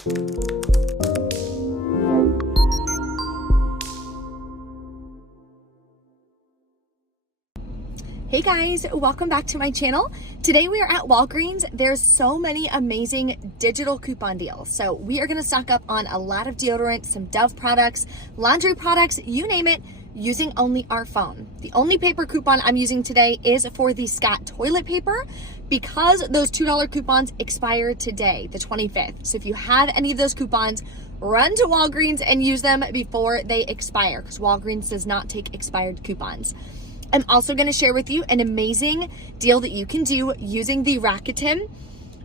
Hey guys, welcome back to my channel. Today we are at Walgreens. There's so many amazing digital coupon deals. So we are gonna stock up on a lot of deodorant, some Dove products, laundry products, you name it, using only our phone. The only paper coupon I'm using today is for the Scott toilet paper because those $2 coupons expire today, the 25th. So if you have any of those coupons, run to Walgreens and use them before they expire because Walgreens does not take expired coupons. I'm also going to share with you an amazing deal that you can do using the Rakuten.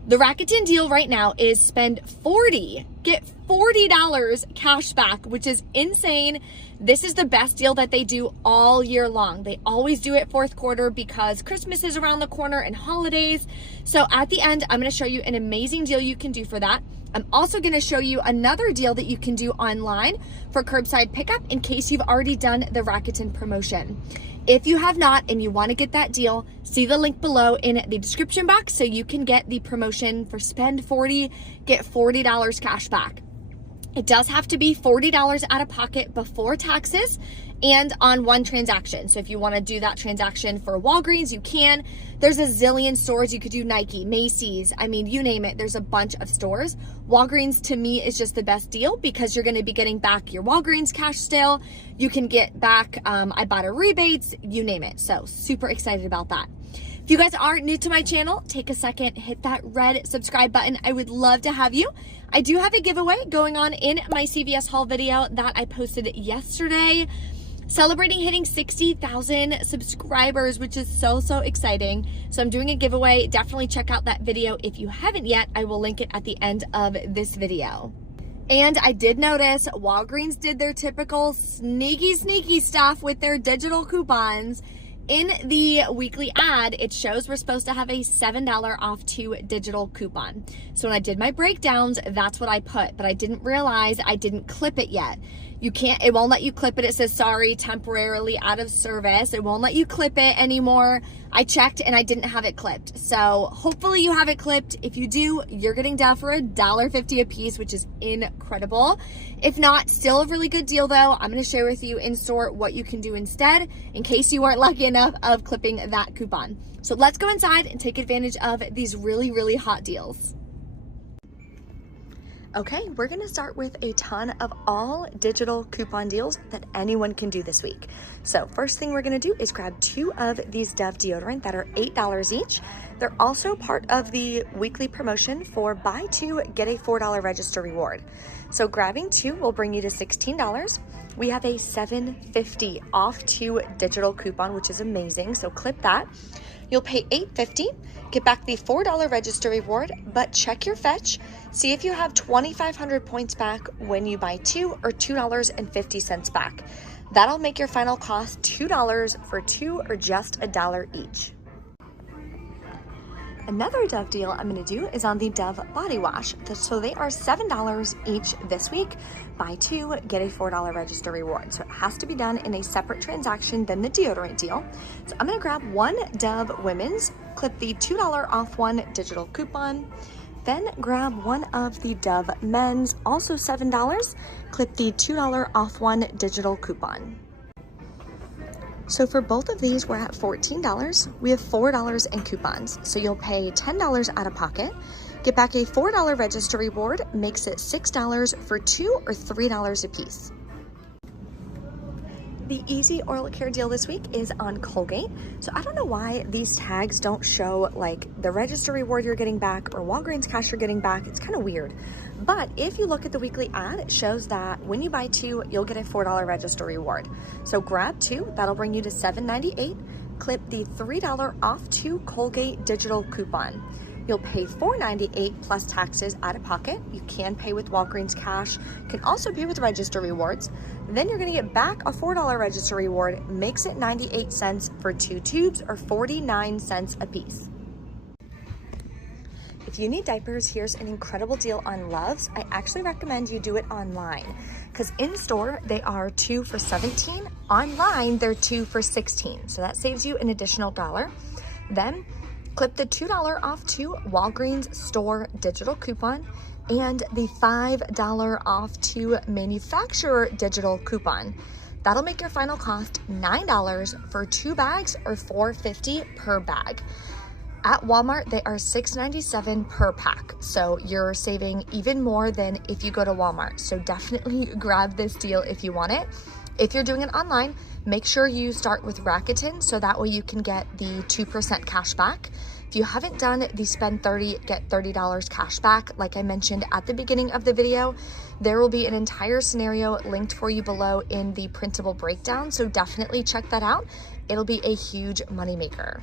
The Rakuten deal right now is spend $40, get $40 cash back, which is insane. This is the best deal that they do all year long. They always do it fourth quarter because Christmas is around the corner and holidays. So at the end, I'm going to show you an amazing deal you can do for that. I'm also going to show you another deal that you can do online for curbside pickup in case you've already done the Rakuten promotion. If you have not and you want to get that deal, see the link below in the description box so you can get the promotion for spend 40, get $40 cash back. It does have to be $40 out of pocket before taxes and on one transaction. So if you want to do that transaction for Walgreens, you can. There's a zillion stores. You could do Nike, Macy's, I mean, you name it. There's a bunch of stores. Walgreens to me is just the best deal because you're going to be getting back your Walgreens cash still. You can get back Ibotta rebates, you name it. So super excited about that. If you guys are new to my channel, take a second, hit that red subscribe button. I would love to have you. I do have a giveaway going on in my CVS haul video that I posted yesterday, celebrating hitting 60,000 subscribers, which is so exciting. So I'm doing a giveaway. Definitely check out that video if you haven't yet. I will link it at the end of this video. And I did notice Walgreens did their typical sneaky stuff with their digital coupons. In the weekly ad, it shows we're supposed to have a $7 off 2 digital coupon. So when I did my breakdowns, that's what I put, but I didn't realize I didn't clip it yet. You can't, it won't let you clip it. It says, sorry, temporarily out of service. It won't let you clip it anymore. I checked and I didn't have it clipped. So hopefully you have it clipped. If you do, you're getting Dove for $1.50 a piece, which is incredible. If not, still a really good deal though. I'm going to share with you in store what you can do instead in case you weren't lucky enough of clipping that coupon. So let's go inside and take advantage of these really hot deals. Okay, we're gonna start with a ton of all digital coupon deals that anyone can do this week. So first thing we're gonna do is grab 2 of these Dove deodorant that are $8 each. They're also part of the weekly promotion for buy 2, get a $4 register reward. So grabbing 2 will bring you to $16. We have a $7.50 off 2 digital coupon, which is amazing, so clip that. You'll pay $8.50, get back the $4 register reward, but check your fetch. See if you have 2,500 points back when you buy 2 or $2.50 back. That'll make your final cost $2 for 2 or just $1 each. Another Dove deal I'm going to do is on the Dove body wash. So they are $7 each this week. Buy 2, get a $4 register reward. So it has to be done in a separate transaction than the deodorant deal. So I'm going to grab 1 Dove women's, clip the $2 off 1 digital coupon. Then grab 1 of the Dove men's, also $7, clip the $2 off 1 digital coupon. So for both of these, we're at $14. We have $4 in coupons. So you'll pay $10 out of pocket, get back a $4 register reward, makes it $6 for 2 or $3 a piece. The easy oral care deal this week is on Colgate. So I don't know why these tags don't show like the register reward you're getting back or Walgreens cash you're getting back. It's kind of weird. But if you look at the weekly ad, it shows that when you buy 2, you'll get a $4 register reward. So grab 2, that'll bring you to $7.98. Clip the $3 off 2 Colgate digital coupon. You'll pay $4.98 plus taxes out of pocket. You can pay with Walgreens cash, can also pay with register rewards. Then you're gonna get back a $4 register reward, makes it 98 cents for 2 tubes or 49 cents a piece. If you need diapers, here's an incredible deal on Loves. I actually recommend you do it online because in store they are 2 for $17. Online, they're 2 for $16. So that saves you an additional $1. Then Clip the $2 off to Walgreens store digital coupon and the $5 off to manufacturer digital coupon. That'll make your final cost $9 for 2 bags or $4.50 per bag. At Walmart, they are $6.97 per pack. So you're saving even more than if you go to Walmart. So definitely grab this deal if you want it. If you're doing it online, make sure you start with Rakuten so that way you can get the 2% cash back. If you haven't done the spend 30, get $30 cash back, like I mentioned at the beginning of the video, there will be an entire scenario linked for you below in the printable breakdown. So definitely check that out. It'll be a huge moneymaker.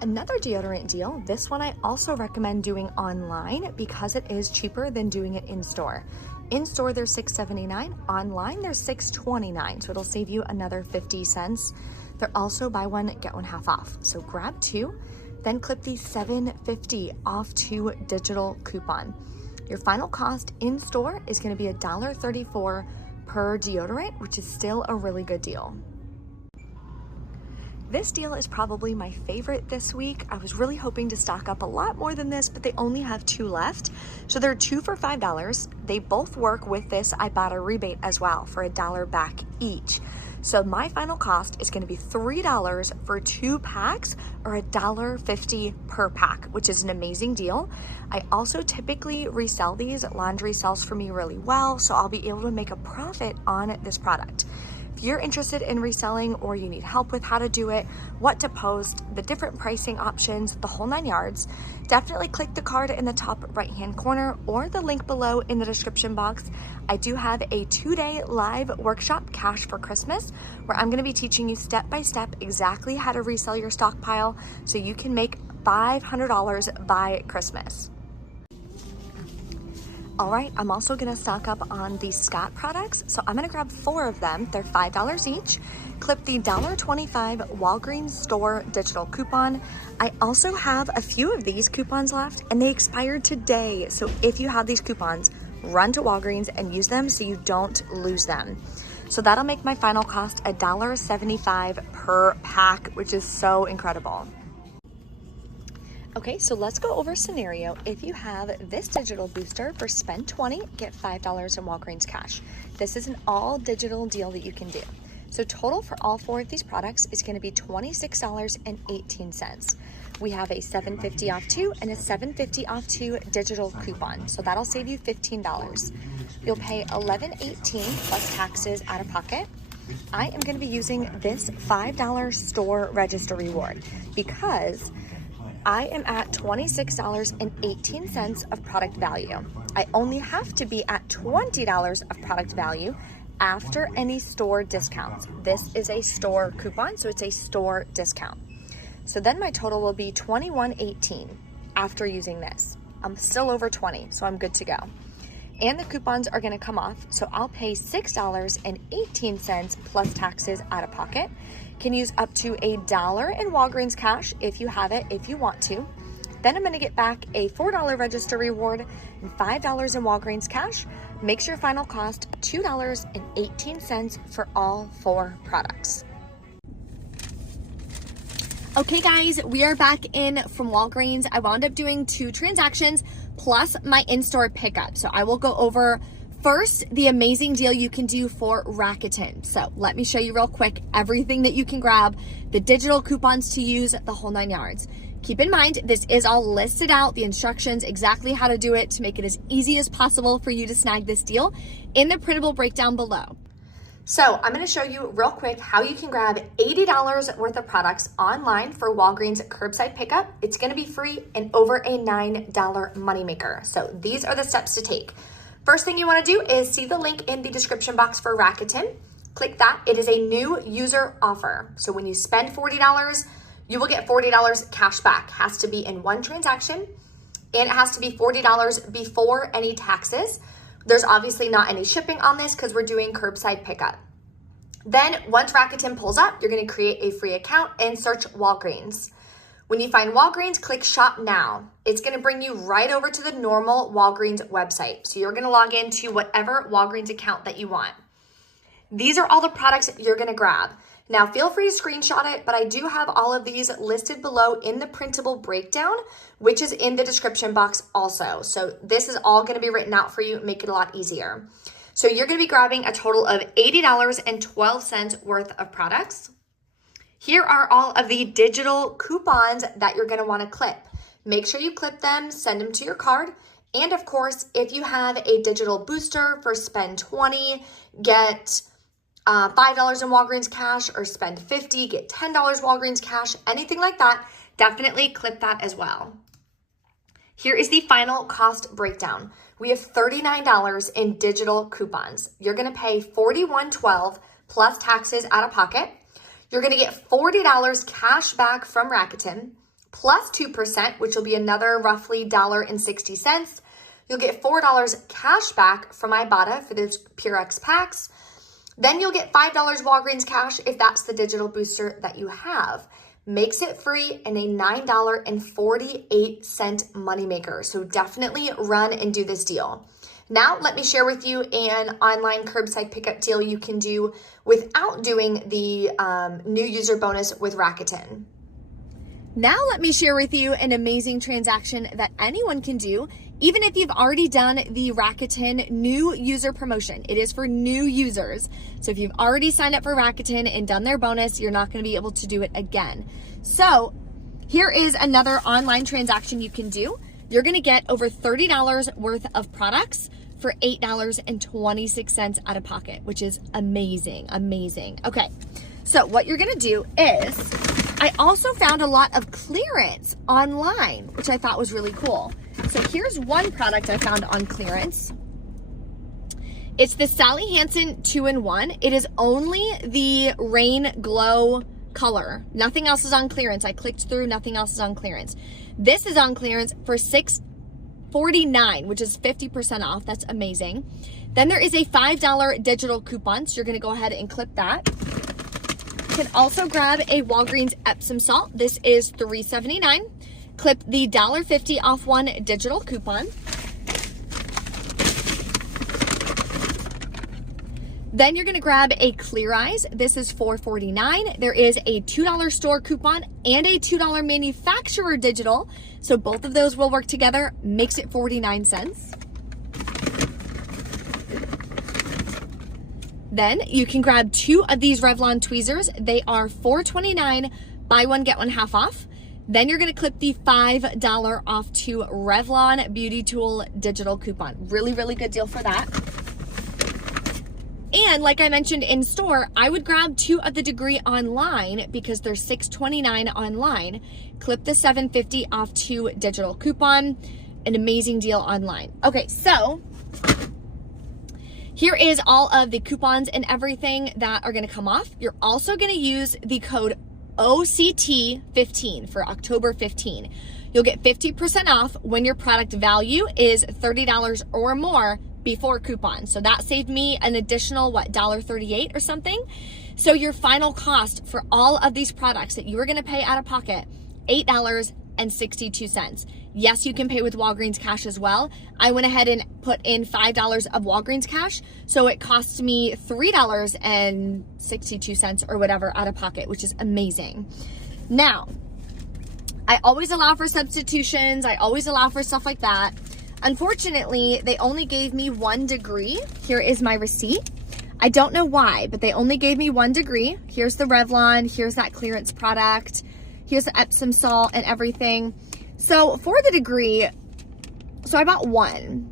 Another deodorant deal, this one I also recommend doing online because it is cheaper than doing it in store. In store, they're $6.79. Online, they're $6.29. So it'll save you another 50 cents. They're also buy one, get one half off. So grab 2, then clip the $7.50 off to digital coupon. Your final cost in store is gonna be $1.34 per deodorant, which is still a really good deal. This deal is probably my favorite this week. I was really hoping to stock up a lot more than this, but they only have 2 left. So they're 2 for $5. They both work with this Ibotta rebate as well for $1 back each. So my final cost is gonna be $3 for 2 packs or $1.50 per pack, which is an amazing deal. I also typically resell these. Laundry sells for me really well, so I'll be able to make a profit on this product. If you're interested in reselling or you need help with how to do it, what to post, the different pricing options, the whole 9 yards, definitely click the card in the top right-hand corner or the link below in the description box. I do have a 2-day live workshop, Cash for Christmas, where I'm gonna be teaching you step-by-step exactly how to resell your stockpile so you can make $500 by Christmas. All right, I'm also gonna stock up on the Scott products. So I'm gonna grab 4 of them. They're $5 each. Clip the $1.25 Walgreens store digital coupon. I also have a few of these coupons left and they expired today. So if you have these coupons, run to Walgreens and use them so you don't lose them. So that'll make my final cost $1.75 per pack, which is so incredible. Okay, so let's go over a scenario. If you have this digital booster for spend 20, get $5 in Walgreens cash. This is an all digital deal that you can do. So total for all 4 of these products is gonna be $26.18. We have a $7.50 off 2 and a $7.50 off 2 digital coupon. So that'll save you $15. You'll pay $11.18 plus taxes out of pocket. I am gonna be using this $5 store register reward because I am at $26.18 of product value. I only have to be at $20 of product value after any store discounts. This is a store coupon, so it's a store discount. So then my total will be $21.18 after using this. I'm still over 20, so I'm good to go. And the coupons are gonna come off, so I'll pay $6.18 plus taxes out of pocket. Can use up to $1 in Walgreens cash if you have it, if you want to. Then I'm gonna get back a $4 register reward and $5 in Walgreens cash. Makes your final cost $2.18 for all 4 products. Okay guys, we are back in from Walgreens. I wound up doing 2 transactions plus my in-store pickup. So I will go over first the amazing deal you can do for Rakuten. So let me show you real quick everything that you can grab, the digital coupons to use, the whole 9 yards. Keep in mind, this is all listed out, the instructions, exactly how to do it to make it as easy as possible for you to snag this deal in the printable breakdown below. So I'm gonna show you real quick how you can grab $80 worth of products online for Walgreens curbside pickup. It's gonna be free and over a $9 moneymaker. So these are the steps to take. First thing you wanna do is see the link in the description box for Rakuten. Click that, it is a new user offer. So when you spend $40, you will get $40 cash back. Has to be in 1 transaction and it has to be $40 before any taxes. There's obviously not any shipping on this because we're doing curbside pickup. Then once Rakuten pulls up, you're gonna create a free account and search Walgreens. When you find Walgreens, click shop now. It's gonna bring you right over to the normal Walgreens website. So you're gonna log into whatever Walgreens account that you want. These are all the products you're gonna grab. Now feel free to screenshot it, but I do have all of these listed below in the printable breakdown, which is in the description box also. So this is all gonna be written out for you, make it a lot easier. So you're gonna be grabbing a total of $80.12 worth of products. Here are all of the digital coupons that you're gonna wanna clip. Make sure you clip them, send them to your card. And of course, if you have a digital booster for spend 20, get $5 in Walgreens cash, or spend 50, get $10 Walgreens cash, anything like that, definitely clip that as well. Here is the final cost breakdown. We have $39 in digital coupons. You're gonna pay $41.12 plus taxes out of pocket. You're gonna get $40 cash back from Rakuten plus 2%, which will be another roughly $1.60. You'll get $4 cash back from Ibotta for those Purex packs. Then you'll get $5 Walgreens cash if that's the digital booster that you have. Makes it free and a $9.48 moneymaker. So definitely run and do this deal. Now let me share with you an online curbside pickup deal you can do without doing the new user bonus with Rakuten. Now let me share with you an amazing transaction that anyone can do, even if you've already done the Rakuten new user promotion. It is for new users. So if you've already signed up for Rakuten and done their bonus, you're not going to be able to do it again. So here is another online transaction you can do. You're going to get over $30 worth of products for $8.26 out of pocket, which is amazing, amazing. Okay, so what you're going to do is, I also found a lot of clearance online, which I thought was really cool. So here's one product I found on clearance. It's the Sally Hansen 2-in-1. It is only the Rain Glow color. Nothing else is on clearance. I clicked through, nothing else is on clearance. This is on clearance for $6.49, which is 50% off. That's amazing. Then there is a $5 digital coupon, so you're gonna go ahead and clip that. You can also grab a Walgreens Epsom salt. This is $3.79. Clip the $1.50 off one digital coupon. Then you're gonna grab a Clear Eyes. This is $4.49. There is a $2 store coupon and a $2 manufacturer digital. So both of those will work together, makes it 49 cents. Then you can grab 2 of these Revlon tweezers. They are $4.29, buy one, get one half off. Then you're gonna clip the $5 off 2 Revlon Beauty Tool digital coupon. Really, really good deal for that. And like I mentioned in store, I would grab 2 of the Degree online because they're $6.29 online. Clip the $7.50 off 2 digital coupon. An amazing deal online. Okay, so here is all of the coupons and everything that are gonna come off. You're also gonna use the code OCT15 for October 15. You'll get 50% off when your product value is $30 or more before coupon. So that saved me an additional, what, $1.38 or something? So your final cost for all of these products that you are gonna pay out of pocket, $8.62. Yes, you can pay with Walgreens cash as well. I went ahead and put in $5 of Walgreens cash, so it cost me $3.62 or whatever out of pocket, which is amazing. Now, I always allow for substitutions. I always allow for stuff like that. Unfortunately, they only gave me 1 Degree. Here is my receipt. I don't know why, but they only gave me 1 Degree. Here's the Revlon, here's that clearance product, here's the Epsom salt and everything. So for the Degree, so I bought 1,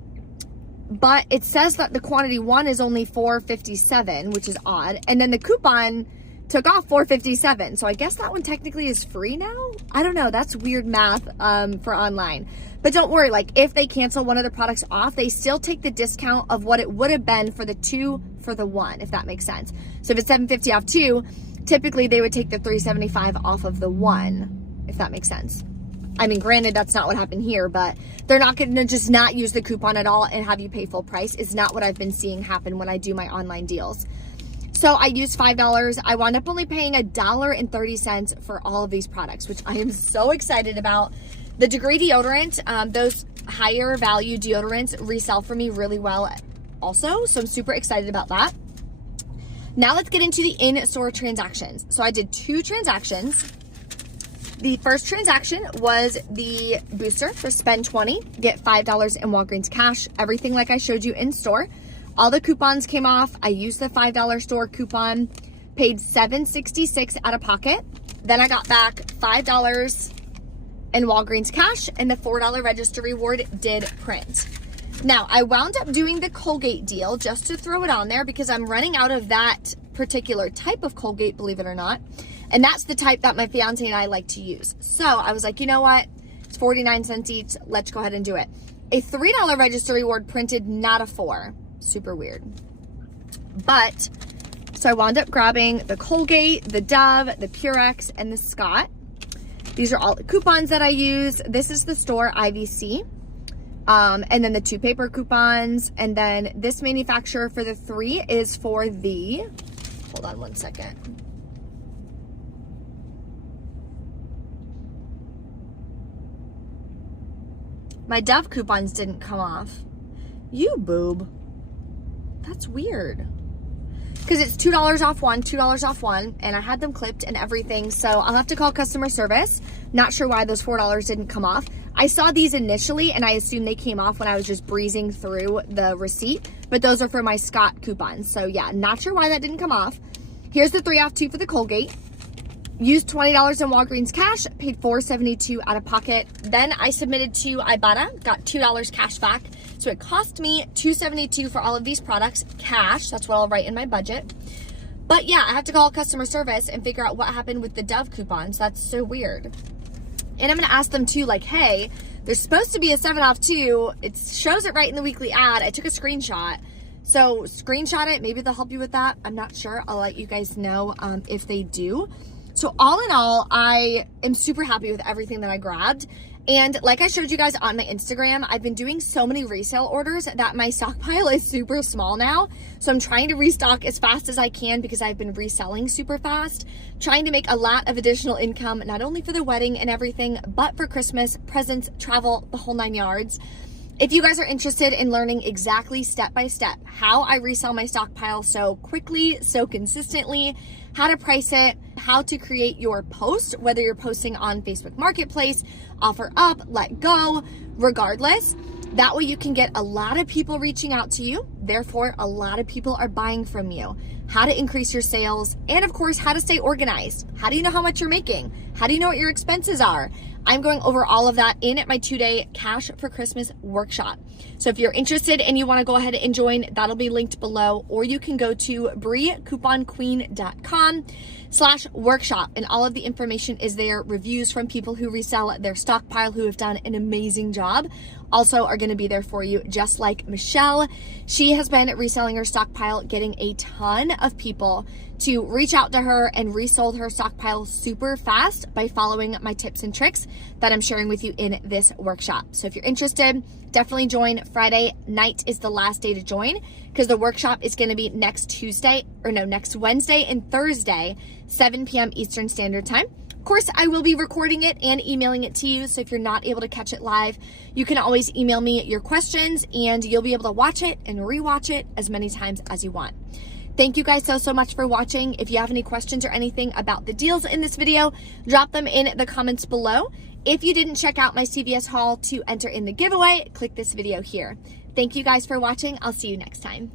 but it says that the quantity 1 is only $4.57, which is odd. And then the coupon took off $4.57. So I guess that one technically is free now. I don't know, that's weird math for online. But don't worry, like if they cancel one of the products off, they still take the discount of what it would have been for the 2 for the 1, if that makes sense. So if it's $7.50 off 2, typically they would take the $3.75 off of the 1, if that makes sense. I mean, granted, that's not what happened here, but they're not going to just not use the coupon at all and have you pay full price. Is not what I've been seeing happen when I do my online deals. So I used $5. I wound up only paying $1.30 for all of these products, which I am so excited about. The Degree deodorant, those higher value deodorants resell for me really well also. So I'm super excited about that. Now let's get into the in-store transactions. So I did 2 transactions. The first transaction was the booster for spend 20, get $5 in Walgreens cash, everything like I showed you in store. All the coupons came off. I used the $5 store coupon, paid $7.66 out of pocket. Then I got back $5 in Walgreens cash, and the $4 register reward did print. Now, I wound up doing the Colgate deal just to throw it on there because I'm running out of that particular type of Colgate, believe it or not. And that's the type that my fiance and I like to use. So I was like, you know what? It's 49 cents each. Let's go ahead and do it. A $3 register reward printed, not a $4. Super weird. But, so I wound up grabbing the Colgate, the Dove, the Purex, and the Scott. These are all the coupons that I use. This is the store IVC. And then the 2 paper coupons. And then this manufacturer for the 3 is for the, hold on one second. My Dove coupons didn't come off. You boob. That's weird. Because it's $2 off one, $2 off one, and I had them clipped and everything, so I'll have to call customer service. Not sure why those $4 didn't come off. I saw these initially, and I assumed they came off when I was just breezing through the receipt, but those are for my Scott coupons. So yeah, not sure why that didn't come off. Here's the 3 off 2 for the Colgate. Used $20 in Walgreens cash, paid $4.72 out of pocket. Then I submitted to Ibotta, got $2 cash back. So it cost me $2.72 for all of these products, cash. That's what I'll write in my budget. But yeah, I have to call customer service and figure out what happened with the Dove coupons. That's so weird. And I'm gonna ask them too, like, hey, there's supposed to be a 7 off 2. It shows it right in the weekly ad. I took a screenshot. So screenshot it, maybe they'll help you with that. I'm not sure, I'll let you guys know if they do. So all in all, I am super happy with everything that I grabbed. And like I showed you guys on my Instagram, I've been doing so many resale orders that my stockpile is super small now. So I'm trying to restock as fast as I can because I've been reselling super fast, trying to make a lot of additional income, not only for the wedding and everything, but for Christmas, presents, travel, the whole 9 yards. If you guys are interested in learning exactly step by step how I resell my stockpile so quickly, so consistently, how to price it, how to create your post, whether you're posting on Facebook Marketplace, offer up, let go, regardless, that way you can get a lot of people reaching out to you. Therefore, a lot of people are buying from you. How to increase your sales, and of course, how to stay organized. How do you know how much you're making? How do you know what your expenses are? I'm going over all of that in my 2-day Cash for Christmas workshop. So if you're interested and you want to go ahead and join, that'll be linked below, or you can go to briecouponqueen.com/workshop, and all of the information is there. Reviews from people who resell their stockpile who have done an amazing job also are going to be there for you, just like Michelle. She has been reselling her stockpile, getting a ton of people to reach out to her and resold her stockpile super fast by following my tips and tricks that I'm sharing with you in this workshop. So if you're interested, definitely join. Friday night is the last day to join because the workshop is going to be next Wednesday and Thursday, 7 p.m. Eastern Standard Time. Of course, I will be recording it and emailing it to you. So if you're not able to catch it live, you can always email me your questions and you'll be able to watch it and rewatch it as many times as you want. Thank you guys so much for watching. If you have any questions or anything about the deals in this video, drop them in the comments below. If you didn't check out my CVS haul to enter in the giveaway, click this video here. Thank you guys for watching. I'll see you next time.